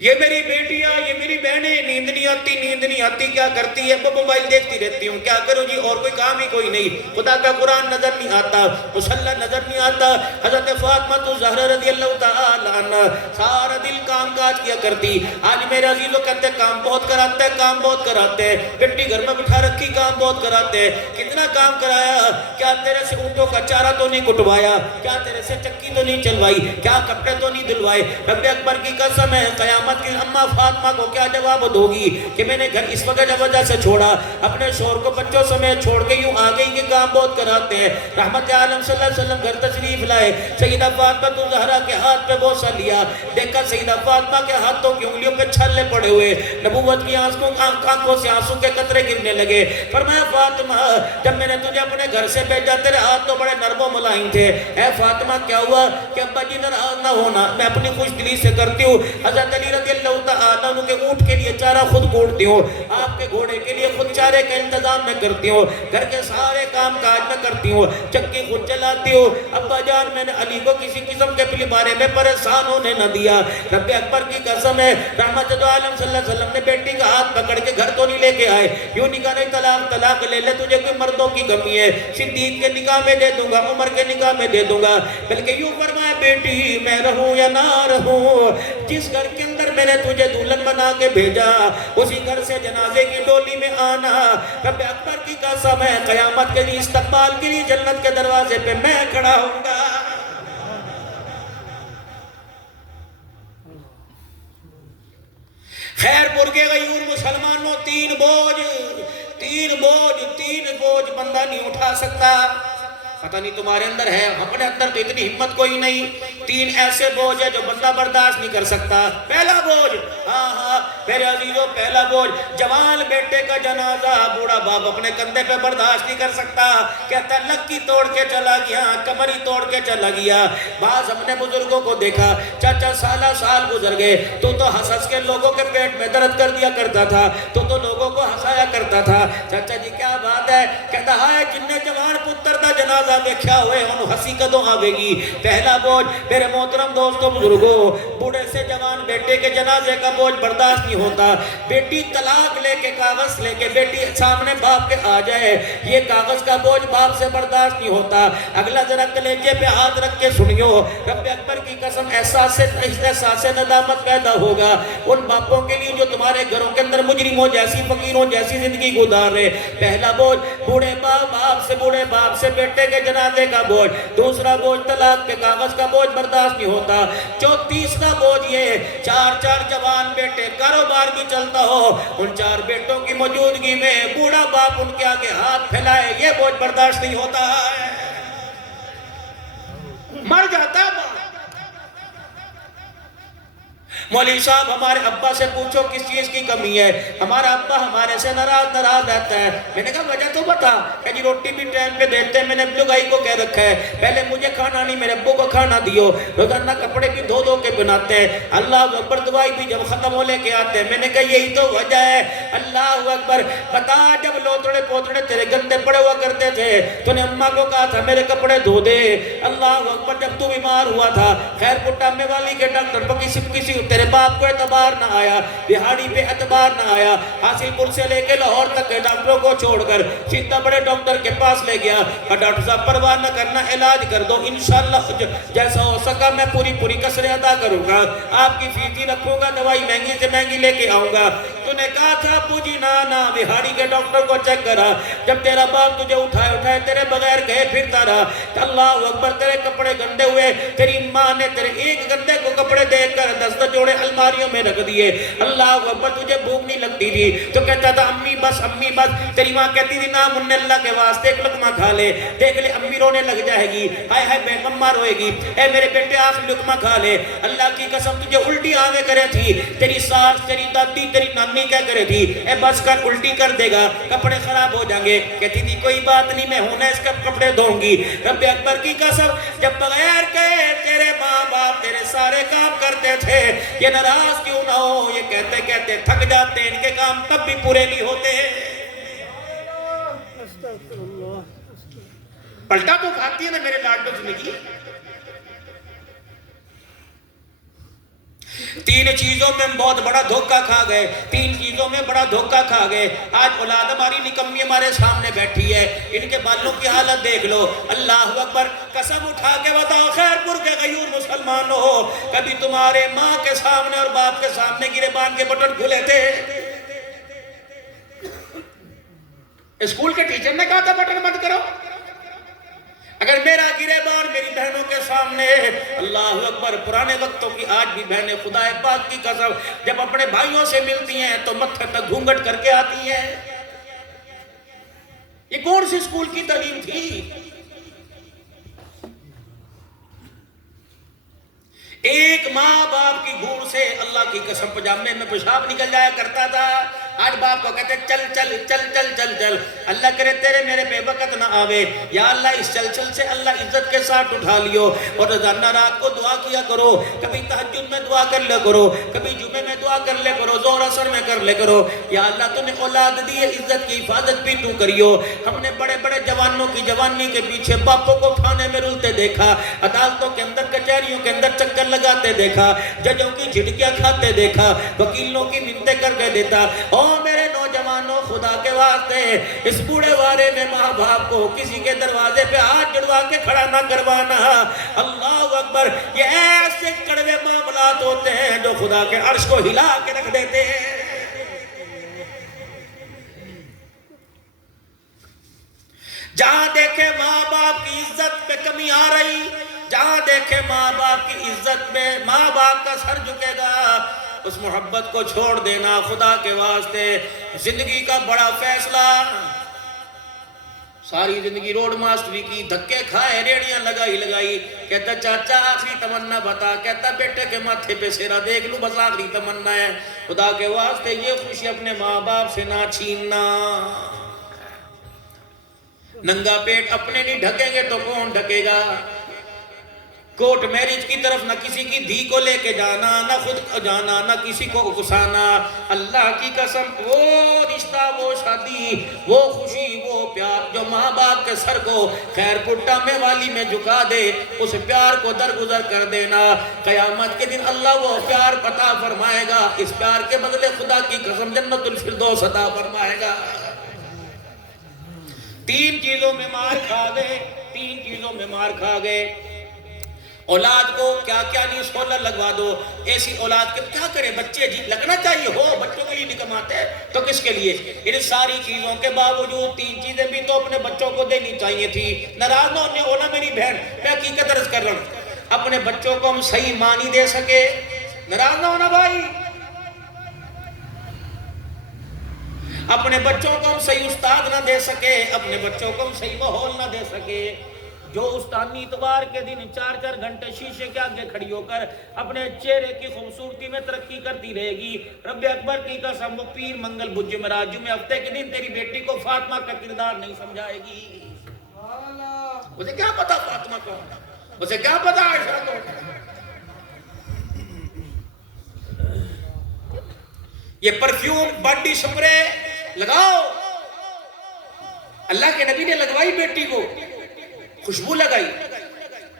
یہ میری بیٹیاں، یہ میری بہنیں، نیند نہیں آتی کیا کرتی ہے؟ وہ موبائل دیکھتی رہتی ہوں، کیا کروں جی، اور کوئی کام ہی کوئی نہیں، خدا کا قرآن نظر نہیں آتا، مصلی نظر نہیں آتا۔ حضرت فاطمہ الزہرا رضی اللہ تعالی عنہ سارا دل کام کاج کیا کرتی۔ آج میرے عزیزوں کہتے ہیں کام بہت کراتے ہیں، کام بہت کراتے ہیں، گھنٹی گھر میں بٹھا رکھی، کام بہت کراتے ہیں۔ کتنا کام کرایا؟ کیا تیرے سے اونٹوں کا چارہ تو نہیں کٹوایا؟ کیا تیرے سے چکی تو نہیں چلوائی؟ کیا کپڑے تو نہیں دلوائے؟ رب اکبر کی قسم ہے، قیامت کی اماں فاطمہ کو کیا جواب دوگی کہ میں نے گھر اس وجہ سے چھوڑا، اپنے شوہر کو بچوں سمیت چھوڑ کے یوں آ گئی کہ کام بہت کراتے ہیں۔ رحمت عالم صلی اللہ علیہ وسلم گھر تشریف لائے، سیدہ فاطمہ الزہرا کے ہاتھ پہ بوسہ لیا، دیکھا سیدہ فاطمہ کے ہاتھوں کی انگلیوں پہ چھلے پڑے ہوئے، نبوت کی آنکھوں سے آنسوں کے قطرے گرنے لگے۔ فرمایا فاطمہ جب میں نے تجھے اپنے گھر سے بھیجا تیرے ہاتھ تو بڑے نرم و ملائم تھے، اے فاطمہ کیا ہوا؟ کہ ابا جی ناراض نہ ہونا، میں اپنی خوش دلی سے کرتی ہوں، حضرت علی رضی اللہ تعالیٰ عنہ کے اونٹ کے لیے چارہ خود گھوڑتی ہوں، آپ کے گھوڑے کے لیے خود چارے کا انتظام میں کرتی ہوں، گھر کے سارے کام کاج میں کرتی ہوں، چکی خود چلاتی ہوں۔ ابا جان میں نے علی کو کسی قسم کے بارے میں پریشان ہونے نہ دیا۔ رب اکبر کی قسم ہے، رحمت عالم صلی اللہ علیہ وسلم نے بیٹی کا ہاتھ پکڑ کے گھر تو نہیں لے کے آئے، یوں نہیں کہا نہیں طلاق لے لے، تجھے کوئی مردوں کی کمی ہے، صدیق کے نکاح میں دے دوں گا، عمر کے نکاح میں دے دوں گا، بلکہ یوں فرمایا بیٹی میں رہوں یا نہ رہوں، جس گھر کے اندر میں نے تجھے دلہن بنا کے بھیجا اسی گھر سے جنازے کی ڈولی میں آنا۔ رب اکبر کی قسم ہے، قیامت کے لیے استقبال کے لیے جنت کے دروازے پہ میں کھڑا ہوں گا۔ خیر پور کے غیور مسلمانوں، تین بوجھ بندہ نہیں اٹھا سکتا، پتہ نہیں تمہارے اندر ہے، اپنے اندر تو اتنی ہمت کوئی نہیں۔ تین ایسے بوجھ ہے جو بندہ برداشت نہیں کر سکتا۔ پہلا بوجھ، ہاں میرے عزیزوں، پہلا بوجھ جوان بیٹے کا جنازہ بوڑھا باپ اپنے کندھے پہ برداشت نہیں کر سکتا، کہتا ہے لکی توڑ کے چلا گیا، کمری توڑ کے چلا گیا۔ بعض ہم نے بزرگوں کو دیکھا، چاچا سال گزر گئے، تو ہنس کے لوگوں کے پیٹ میں درد کر دیا کرتا تھا، تو لوگوں کو ہنسایا کرتا تھا۔ چاچا جی کیا بات ہے؟ کہتا ہے جن نے جوان پتر دا جنازہ دیکھا ہوئے انہوں ہنسی کدوں آوے گی۔ پہلا بوجھ میرے محترم دوستوں بزرگوں، بوڑھے سے جوان بیٹے کے جنازے کا بوجھ برداشت نہیں ہوتا۔ بیٹی طلاق لے کے کاغذ لے کے بیٹی سامنے باپ کے آ جائے، یہ کاغذ کا بوجھ باپ سے برداشت نہیں ہوتا۔ اگلا ذرا کلیجے پہ ہاتھ رکھ کے سنیو، رب اکبر کی قسم احساس ندامت پیدا ہوگا ان باپوں کے لیے جو تمہارے گھروں کے اندر مجرموں جیسی فقیروں جیسی زندگی گزار رہے۔ پہلا بوجھ بوڑھے باپ سے بیٹے کے جنازے کا بوجھ، دوسرا بوجھ طلاق کے کاغذ کا بوجھ برداشت نہیں ہوتا، تیسرا بوجھ یہ چار جوان بیٹے، کاروبار بھی چلتا ہو، ان چار بیٹوں کی موجودگی میں بوڑھا باپ ان کے آگے ہاتھ پھیلائے، یہ بوجھ برداشت نہیں ہوتا ہے، مر جاتا ہے باپ۔ مولوی صاحب ہمارے ابا سے پوچھو کس چیز کی کمی ہے، ہمارا ابا ہمارے سے ناراض رہتا ہے۔ میں نے کہا وجہ تو بتا، کہ جی روٹی بھی ٹائم پہ دیتے ہیں، میں نے لگائی کو کہہ رکھا ہے پہلے مجھے کھانا نہیں میرے ابو کو کھانا دیو، روزانہ کپڑے بھی دھو کے بناتے ہیں، اللہ اکبر دعائی بھی جب ختم ہو لے کے آتے ہیں۔ میں نے کہا یہی تو وجہ ہے، اللہ اکبر بتا جب لوتڑے پوتڑے تیرے گندے پڑے ہوا کرتے تھے تو نے اماں کو کہا تھا میرے کپڑے دھو دے، اللہ اکبر جب تو بیمار ہوا تھا خیر پٹا میں والی کے ڈاکٹر پر کسی تیرے باپ کو اعتبار نہ آیا، بہاڑی پہ اعتبار نہ آیا، حاصل پور سے لے کے لاہور تک کے ڈاکٹروں کو چھوڑ کر سیدھا بڑے ڈاکٹر کے پاس لے گیا کہ ڈاکٹر صاحب پرواہ نہ کرنا، علاج کر دو، انشاءاللہ جیسا ہو سکا میں پوری کسریں ادا کروں گا، آپ کی فیس بھی رکھوں گا، دوائی مہنگی سے مہنگی لے کے آؤں گا۔ تو نے کہا تھا ابو جی نا بہاڑی کے ڈاکٹر کو چیک کرا، جب تیرا باپ تجھے اٹھائے تیرے بغیر کہے پھرتا رہا کہ اللہ اکبر تیرے کپڑے گندے ہوئے، تیری ماں نے تیرے ایک گندے کو کپڑے دے کر 10 جوڑے الماریوں میں رکھ دیے، اللہ اکبر تجھے بھوک نہیں لگتی تھی تو کہتا تھا امی بس تیری ماں کہتی تھی نا منہ اللہ کے واسطے ایک لقمہ کھا لے، دیکھ لے امی رونے لگ جائے گی، ہائے بے مما روئے گی، اے میرے بیٹے آخری لقمہ کھا لے، اللہ کی قسم تجھے الٹی آوے کرے تھی، تیری ساس تیری دادی تیری نانی کیا کرے تھی اے بس کر الٹی کر دے گا کپڑے خراب ہو جائیں گے، کہتی تھی کوئی بات نہیں میں ہونا اس کا کپڑے دھوں گی۔ رب اکبر کی قسم جب بغیر کہے تیرے ماں باپ تیرے سارے کام کرتے تھے، یہ ناراض کیوں نہ ہو، یہ کہتے تھک جاتے ہیں، ان کے کام تب بھی پورے نہیں ہوتے ہیں۔ پلٹا تو کھاتی ہے نا میرے لاڈلو زندگی۔ تین چیزوں میں بہت بڑا دھوکہ کھا گئے، تین چیزوں میں بڑا دھوکہ کھا گئے۔ آج اولاد ہماری نکمی ہمارے سامنے بیٹھی ہے، ان کے بالوں کی حالت دیکھ لو۔ اللہ اکبر، قسم اٹھا کے بتاؤ خیر پور کے غیور مسلمان ہو، کبھی تمہارے ماں کے سامنے اور باپ کے سامنے گریبان کے بٹن کھلے تھے؟ اسکول کے ٹیچر نے کہا تھا بٹن بند کرو؟ اگر میرا گریبان میری بہنوں کے سامنے، اللہ اکبر، پرانے وقتوں کی آج بھی بہنیں خدا پاک کی قسم جب اپنے بھائیوں سے ملتی ہیں تو متھے تک گھونگھٹ کر کے آتی ہیں۔ یہ کون سی اسکول کی تعلیم تھی؟ ایک ماں باپ کی گھوڑ سے اللہ کی قسم پجامے میں پیشاب نکل جایا کرتا تھا۔ آج باپ کو کہتے چل چل چل چل چل چل، اللہ کرے تیرے میرے پہ وقت نہ آوے، یا اللہ اس چل چل سے اللہ عزت کے ساتھ اٹھا لیو۔ اور روزانہ رات کو دعا کیا کرو، کبھی تہجد میں دعا کر لے کرو، کبھی جمعے میں دعا کر لے کرو، ظہر عصر میں کر لے کرو، یا اللہ تو نے اولاد دی ہے، عزت کی حفاظت بھی تو کریو۔ ہم نے بڑے بڑے جوانوں کی جوانی کے پیچھے باپوں کو تھانے میں رلتے دیکھا، عدالتوں کے اندر کچہریوں کے اندر چکر لگاتے دیکھا، ججوں کی جھٹکیاں کھاتے دیکھا، وکیلوں کی منتیں کر کے دیتا۔ او میرے نوجوانوں، خدا کے واسطے اس بوڑھے وارے میں ماں باپ کو کسی کے دروازے پہ ہاتھ جڑوا کے کھڑا نہ کروانا۔ اللہ اکبر، یہ ایسے کڑوے معاملات ہوتے ہیں جو خدا کے عرش کو ہلا کے رکھ دیتے ہیں۔ جہاں دیکھے ماں باپ کی عزت پہ کمی آ رہی، جہاں دیکھے ماں باپ کی عزت میں ماں باپ کا سر جھکے گا، اس محبت کو چھوڑ دینا۔ خدا کے واسطے زندگی کا بڑا فیصلہ، ساری زندگی روڈ ماسٹری کی، دھکے کھائے، ریڑیاں لگائی، کہتا چاچا آخری تمنا بتا، کہتا بیٹے کے ماتھے پہ سیرا دیکھ لوں، بس آخری تمنا ہے۔ خدا کے واسطے یہ خوشی اپنے ماں باپ سے نہ چھیننا۔ ننگا پیٹ اپنے نہیں ڈھکیں گے تو کون ڈھکے گا؟ کورٹ میرج کی طرف نہ کسی کی دھی کو لے کے جانا، نہ خود جانا، نہ کسی کو گھسانا۔ اللہ کی قسم، وہ رشتہ، وہ شادی، وہ خوشی، وہ پیار جو ماں باپ کے سر کو خیر پٹا میں والی میں جھکا دے، اس پیار کو درگزر کر دینا۔ قیامت کے دن اللہ وہ پیار عطا فرمائے گا، اس پیار کے بدلے خدا کی قسم جنت الفردوس عطا فرمائے گا۔ تین چیزوں میں مار کھا گئے، تین چیزوں میں مار کھا گئے۔ اولاد کو کیا کیا نہیں سولر لگوا دو، ایسی اولاد کے کیا کریں بچے؟ جی لگنا چاہیے، ہو بچوں کے لیے نہیں کماتے تو کس کے لیے؟ ان ساری چیزوں کے باوجود تین چیزیں بھی تو اپنے بچوں کو دینی چاہیے تھی۔ ناراض نہ ہونا میری بہن، میں حقیقت عرض کر رہا ہوں، اپنے بچوں کو ہم صحیح ماں نہیں دے سکے، ناراض نہ ہونا بھائی، اپنے بچوں کو ہم صحیح استاد نہ دے سکے، اپنے بچوں کو ہم صحیح ماحول نہ دے سکے۔ جو استانی اتوار کے دن 4 گھنٹے شیشے کے آگے کھڑی ہو کر اپنے چہرے کی خوبصورتی میں ترقی کرتی رہے گی، رب اکبر کی قسم وہ پیر منگل بدھ جمعرات جمعے ہفتے کے دن تیری بیٹی کو فاطمہ کا کردار نہیں سمجھائے گی۔ اسے کیا پتا فاطمہ کو، اسے کیا پتا عائشہ کو؟ یہ پرفیوم باڈی سپرے لگاؤ، اللہ کے نبی نے لگوائی بیٹی کو، خوشبو لگائی۔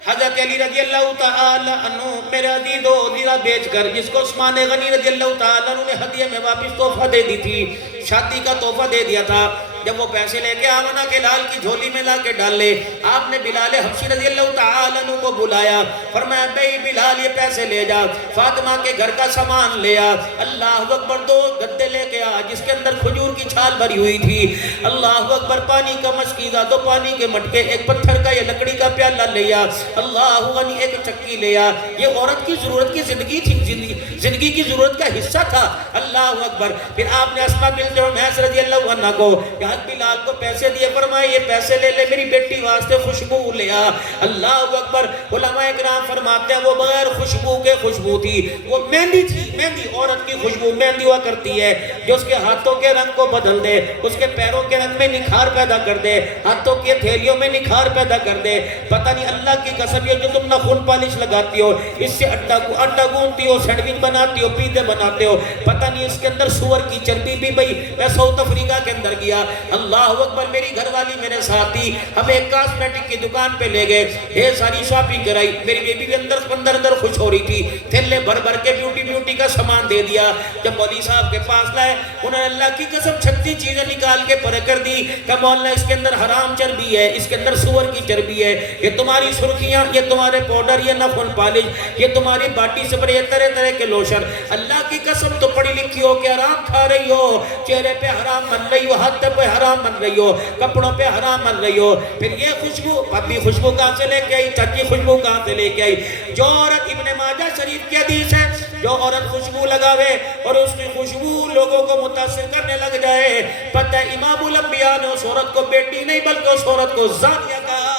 حضرت علی رضی اللہ تعالی عنہ میرے عزیز و عزیزہ بیچ کر جس کو عثمان غنی رضی اللہ تعالی عنہ نے ہدیے میں واپس تحفہ دے دی تھی، شادی کا تحفہ دے دیا تھا، جب وہ پیسے لے کے آمنہ کے لال کی جھولی میں لا کے ڈال لے، آپ نے بلال حبشی رضی اللہ تعالی عنہ کو بلایا، فرمایا بھئی بلال یہ پیسے لے جا، فاطمہ کے گھر کا سامان لے آ، اللہ اکبر 2 گدے لے کے آ جس کے اندر کھجور کی چھال بھری ہوئی تھی، اللہ اکبر پانی کا مشکیزہ 2 پانی کے مٹکے، 1 پتھر کا یہ لکڑی کا پیالہ لے آ، اللہ غنی 1 چکی لے آ۔ یہ عورت کی ضرورت کی زندگی تھی، زندگی کی ضرورت کا حصہ تھا، اللہ اکبر۔ پھر آپ نے اسماء بنت عمیس رضی اللہ عنہ کو بلال کو پیسے دیے، فرمائے یہ پیسے لے لے میری بیٹی واسطے خوشبو لے آ، اللہ اکبر۔ علماء اکرام فرماتے ہیں وہ بغیر خوشبو کے خوشبو تھی، وہ مہندی تھی، مہندی عورت کی خوشبو مہندی ہوا کرتی ہے جو اس کے ہاتھوں کے رنگ کو بدل دے، اس کے پیروں کے رنگ میں نکھار پیدا کر دے، ہاتھوں کی تھیلیوں میں نکھار پیدا کر دے۔ پتہ نہیں اللہ کی قسم یہ جو تم ناخن پالش لگاتی ہو، اس سے اٹا گونتی ہو، سینڈوچ بناتی ہو، پیزے بناتے ہو، پتہ نہیں اس کے اندر سور کی چربی بھی بھئی میں ساؤتھ افریقہ کے اندر گیا، اللہ اکبر. میری گھر والی میرے ساتھی ہمیں ایک کاسمیٹک کی دکان پہ لے گئے, ڈھیر ساری شاپنگ کرائی. میری بیبی بھی اندر خوش ہو رہی تھی, تھیلے بھر بھر کے بیوٹی کا سامان دے دیا. جب مولوی صاحب کے پاس لائے, انہوں نے اللہ کی قسم 36 چیزیں نکال کے پرے کر دی کہ مولانا اس کے اندر حرام چربی ہے, اس کے اندر سور کی چربی ہے, یہ تمہاری سرخیاں, یہ تمہارے پاؤڈر, یہ ناخن پالش, یہ تمہاری باڈی سپرے, یہ طرح کے لوشن. اللہ کی قسم تو پڑھی لکھی ہو کہ حرام کھا رہی ہو, چہرے پہ حرام مل رہی ہو, ہاتھ پہ حرام مل رہی ہو, کپڑوں پہ حرام مل رہی ہو. پھر یہ خوشبو, اپنی خوشبو کہاں سے لے کے آئی, چچی خوشبو کہاں سے لے کے آئی. جو عورت, ابن ماجہ شریف کی حدیث ہے, جو عورت خوشبو لگاوے اور اس کی خوشبو لوگوں کو متاثر کرنے لگ جائے, پتہ امام الانبیاء نے اس عورت کو بیٹی نہیں بلکہ اس عورت کو زانیہ کہا.